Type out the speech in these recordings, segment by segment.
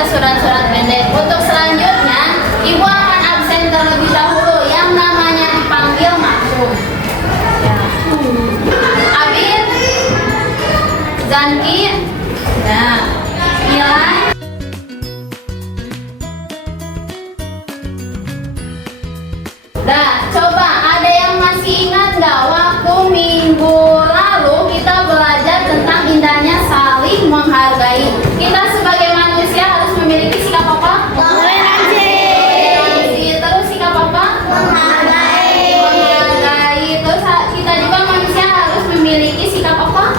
bisa surat-surat pendek. Untuk selanjutnya, Ibu akan absen terlebih dahulu yang namanya dipanggil maksum. Abid, Zanki, nah, Milan. Nah, coba ada yang masih ingat nggak waktu minggu lalu kita belajar tentang indahnya saling menghargai. Kita sebagai manusia harus memiliki sikap apa? Toleransi. Terus sikap apa? Menghargai. Terus kita juga manusia harus memiliki sikap apa?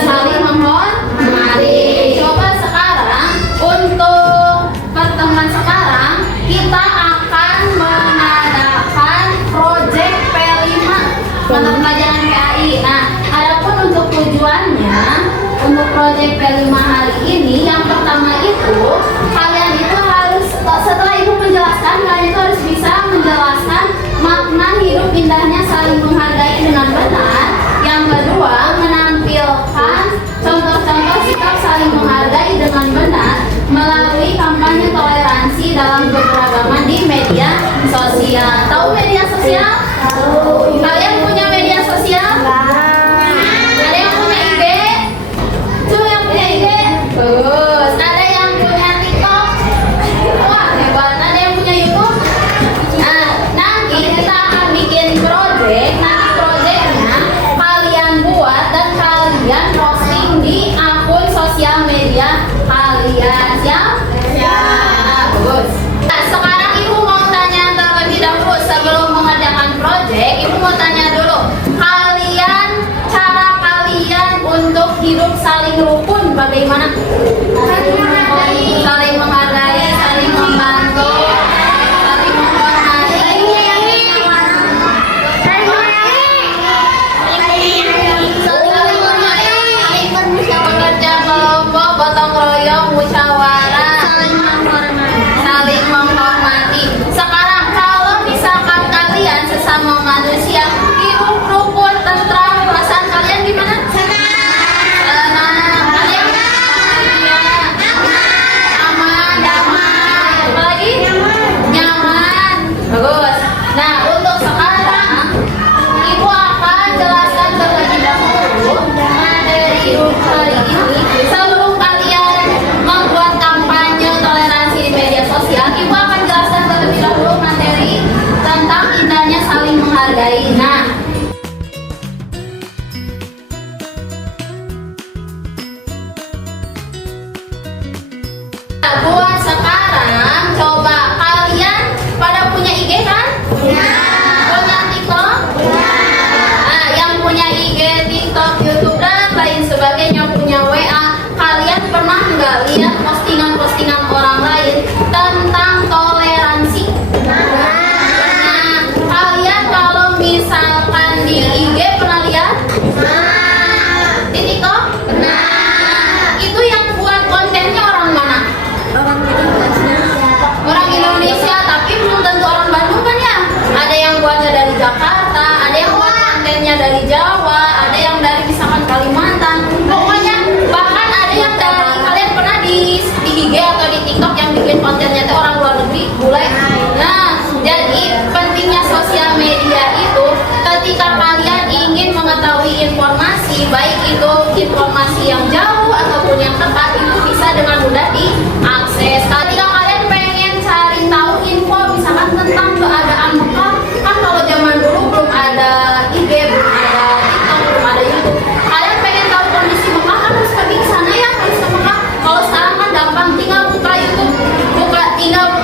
Saling menghormati. Coba sekarang untuk pertemuan sekarang kita akan mengadakan proyek P5 mata pelajaran PAI. Nah, adapun untuk tujuannya untuk proyek P5 hari ini, yang pertama itu kalian itu harus, setelah ibu menjelaskan, kalian itu harus bisa menjelaskan makna hidup indahnya saling menghargai dengan benar. Yang kedua, menampilkan contoh-contoh sikap saling menghargai dengan benar melalui kampanye toleransi dalam keberagaman di media sosial. Tahu media sosial? Kalian punya media sosial? Ada yang punya IG? Tuh yang punya IG? Bagus. Ada yang punya TikTok? Wah, hebat. Ada yang punya YouTube? Nah, nanti kita akan bikin project. Nanti projectnya kalian buat dan kalian posting di akun sosial media kalian. Siap? Siap. Bagus. Nah, sekarang ibu mau tanya terlebih dahulu sebelum mengerjakan project. Ibu mau tanya dulu, cara kalian untuk hidup saling rukun bagaimana? Saling menghargai, saling membantu, saling menghormati. Bekerja kelompok, gotong royong, musyawarah, saling menghormati. Sekarang kalau misalkan kalian sesama manusia hidup rukun, tentram, perasaan kalian gimana? Tenang. Kalian aman, damai. Apalagi? Nyaman. Bagus. Nah, untuk sekarang ibu akan jelaskan terlebih dahulu materi hari ini. Sebelum kalian membuat kampanye toleransi di media sosial, ibu akan jelaskan terlebih dahulu materi tentang indahnya saling menghargai. Nah, buat sekarang, coba kalian pada punya IG kan? Punya TikTok? Nah, yang punya IG, TikTok, YouTube dan lain sebagainya, punya WA, kalian pernah nggak lihat postingan-postingan orang lain tentang toleransi? Nah, kalian kalau misalkan di IG pernah lihat? Di TikTok? Itu yang buat kontennya orang mana? Orang Indonesia, tapi belum tentu orang Bandung kan ya? Ada yang buatnya dari Jakarta, ada yang buat kontennya dari Jawa, ada yang dari misalkan Kalimantan. Pokoknya bahkan ada yang dari, kalian pernah di IG atau di TikTok yang bikin kontennya itu orang luar negeri, bule. Nah, jadi pentingnya sosial media itu ketika kalian ingin mengetahui informasi, baik itu informasi yang jauh ataupun yang dekat, itu bisa dengan mudah diakses. Ketika kalian pengen cari tahu info misalkan tentang keadaan Mekah, kan kalau zaman dulu belum ada IG, belum ada TikTok, belum ada YouTube. Kalian pengen tahu kondisi Mekah kan harus pergi ke sana ya, harus ke Mekah. Kalau sekarang kan gampang, tinggal buka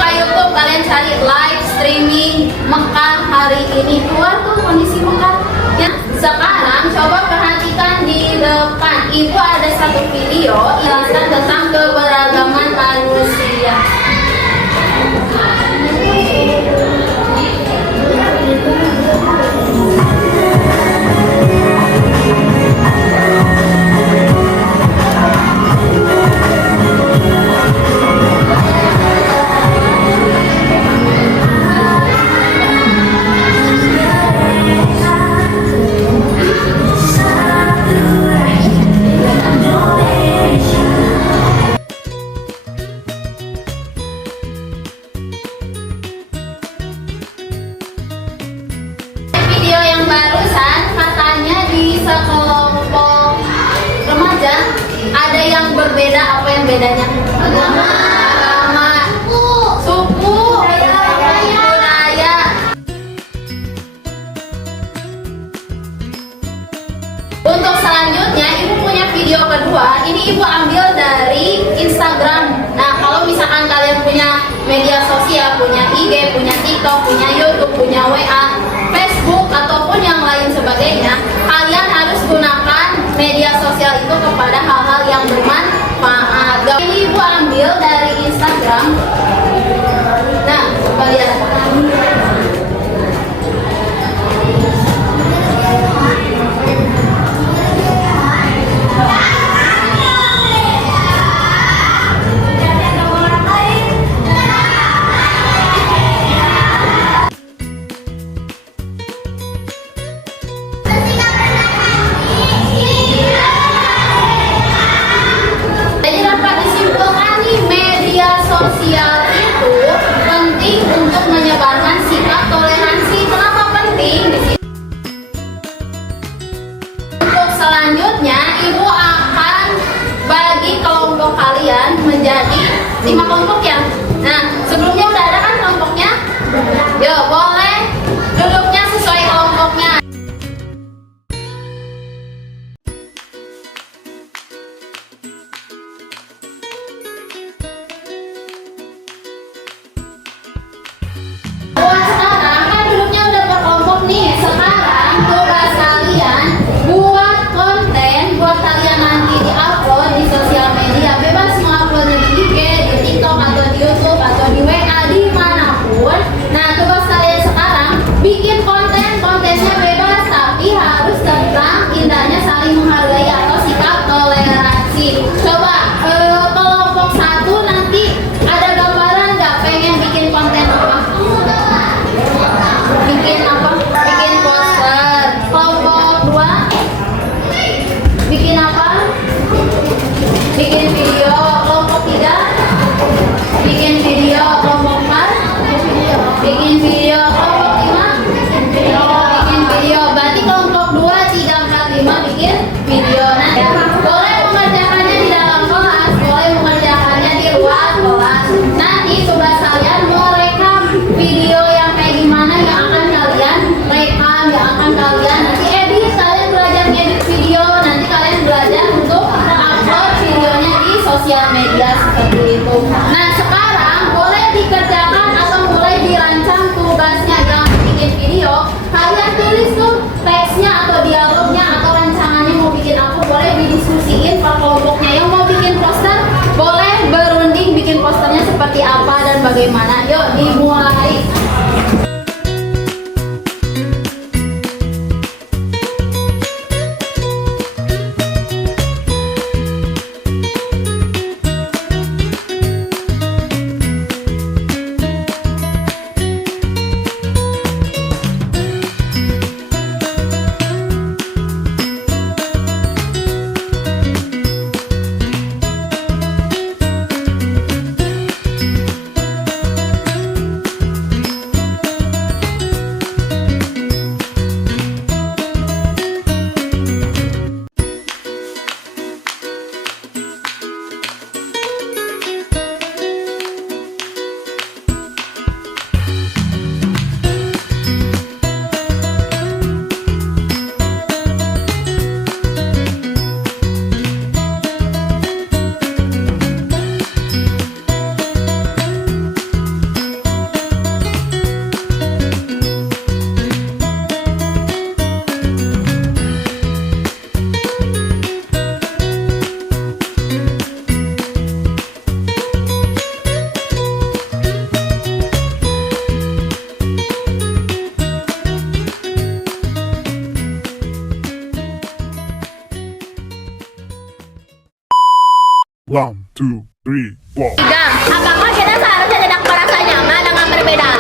YouTube, kalian cari live streaming Mekah hari ini, keluar tuh kondisi Mekah. Ya, sekarang coba perhatikan di depan ibu ada satu video jelaskan tentang keberagaman manusia. bedanya? Agama, suku, budaya. Untuk selanjutnya, ibu punya video kedua. Ini ibu ambil dari Instagram. Nah, kalau misalkan kalian punya media sosial, punya IG, punya TikTok, punya YouTube, punya WA, Facebook, ataupun yang lain sebagainya, kalian harus gunakan media sosial itu kepada hal-hal yang bermanfaat. Ini ibu ambil dari Instagram. Nah, coba lihat. Sosial itu penting untuk menyebarkan sikap toleransi. Kenapa penting? Untuk selanjutnya, ibu akan bagi kelompok kalian menjadi 5 kelompok ya. Nah, sebelumnya udah ada kan kelompoknya? Yuk, boleh duduknya sesuai kelompoknya. Sosial media seperti itu. Nah, sekarang boleh dikerjakan atau mulai dirancang tugasnya dalam bikin video. Kalian tulis tuh teksnya atau dialognya atau rancangannya mau bikin apa, boleh didiskusiin per kelompoknya. Yang mau bikin poster boleh berunding bikin posternya seperti apa dan bagaimana. Yuk dimulai. One, two, three, four. Apakah kita seharusnya tidak merasa nyaman dengan perbedaan?